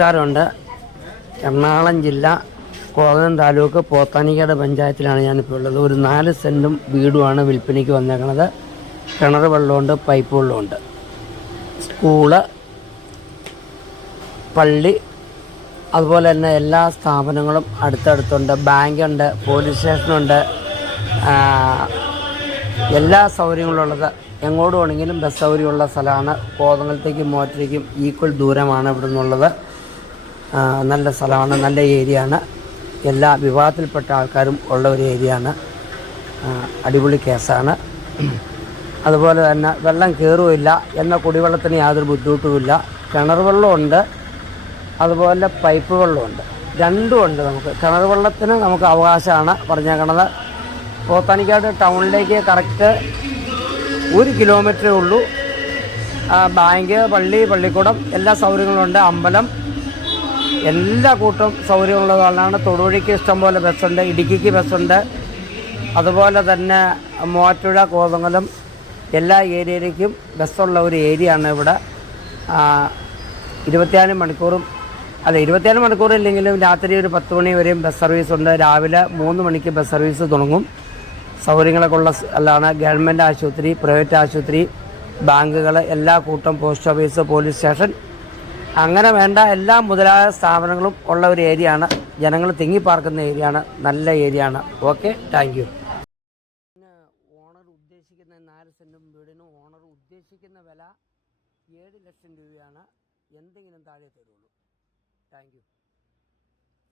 നമസ്കാരമുണ്ട്. എറണാകുളം ജില്ല കോതമംഗലം താലൂക്ക് പോത്താനിക്കാട് പഞ്ചായത്തിലാണ് ഞാനിപ്പോൾ ഉള്ളത്. ഒരു 4 സെൻറ്റും വീടുമാണ് വിൽപ്പനയ്ക്ക് വന്നേക്കുന്നത്. കിണർ വെള്ളമുണ്ട്, പൈപ്പ് വെള്ളമുണ്ട്. സ്കൂള്, പള്ളി, അതുപോലെ തന്നെ എല്ലാ സ്ഥാപനങ്ങളും അടുത്തടുത്തുണ്ട്. ബാങ്കുണ്ട്, പോലീസ് സ്റ്റേഷനുണ്ട്, എല്ലാ സൗകര്യങ്ങളുള്ളത്. എങ്ങോട്ട് വേണമെങ്കിലും ബസ് സൗകര്യമുള്ള സ്ഥലമാണ്. കോതമംഗലത്തേക്കും മോറ്റയ്ക്കും ഈക്വൽ ദൂരമാണ് ഇവിടെ നിന്നുള്ളത്. നല്ല സ്ഥലമാണ്, നല്ല ഏരിയയാണ്. എല്ലാ വിഭാഗത്തിൽപ്പെട്ട ആൾക്കാരും ഉള്ള ഒരു ഏരിയയാണ്. അടിപൊളി കേസാണ്. അതുപോലെ തന്നെ വെള്ളം കയറുമില്ല, എന്ന കുടിവെള്ളത്തിന് യാതൊരു ബുദ്ധിമുട്ടുമില്ല. കിണർ വെള്ളമുണ്ട്, അതുപോലെ പൈപ്പ് വെള്ളമുണ്ട്. രണ്ടും ഉണ്ട്. നമുക്ക് കിണർ വെള്ളത്തിന് നമുക്ക് അവകാശമാണ് പറഞ്ഞേക്കണത്. പോത്താനിക്കാട് ടൗണിലേക്ക് കറക്റ്റ് 1 കിലോമീറ്ററേ ഉള്ളൂ. ബാങ്ക്, പള്ളി, പള്ളിക്കൂടം എല്ലാ സൗകര്യങ്ങളുണ്ട്. അമ്പലം, എല്ലാ കൂട്ടം സൗകര്യമുള്ളതാണ്. തൊടുപുഴയ്ക്ക് ഇഷ്ടംപോലെ ബസ്സുണ്ട്, ഇടുക്കിക്ക് ബസ്സുണ്ട്. അതുപോലെ തന്നെ മൂവാറ്റുപുഴ, കോതമംഗലം എല്ലാ ഏരിയയിലേക്കും ബസ്സുള്ള ഒരു ഏരിയയാണ് ഇവിടെ. 24 മണിക്കൂറും 24 മണിക്കൂറില്ലെങ്കിലും രാത്രി ഒരു 10 മണി വരെയും ബസ് സർവീസുണ്ട്. രാവിലെ 3 മണിക്ക് ബസ് സർവീസ് തുടങ്ങും. സൗകര്യങ്ങളൊക്കെ ഉള്ള സ്ഥലമാണ്. ഗവൺമെൻറ് ആശുപത്രി, പ്രൈവറ്റ് ആശുപത്രി, ബാങ്കുകൾ, എല്ലാ കൂട്ടം പോസ്റ്റ് ഓഫീസ്, പോലീസ് സ്റ്റേഷൻ, അങ്ങനെ വേണ്ട എല്ലാ മുതലായ സ്ഥാപനങ്ങളും ഉള്ള ഒരു ഏരിയയാണ്. ജനങ്ങൾ തിങ്ങിപ്പാർക്കുന്ന ഏരിയയാണ്. നല്ല ഏരിയയാണ്. Okay, thank you. ഓണർ ഉദ്ദേശിക്കുന്ന 4 സെൻറ്റും വീടിന് ഓണർ ഉദ്ദേശിക്കുന്ന വില 7 ലക്ഷം രൂപയാണ്. എന്തെങ്കിലും താഴെ തരുള്ളൂ. Thank U.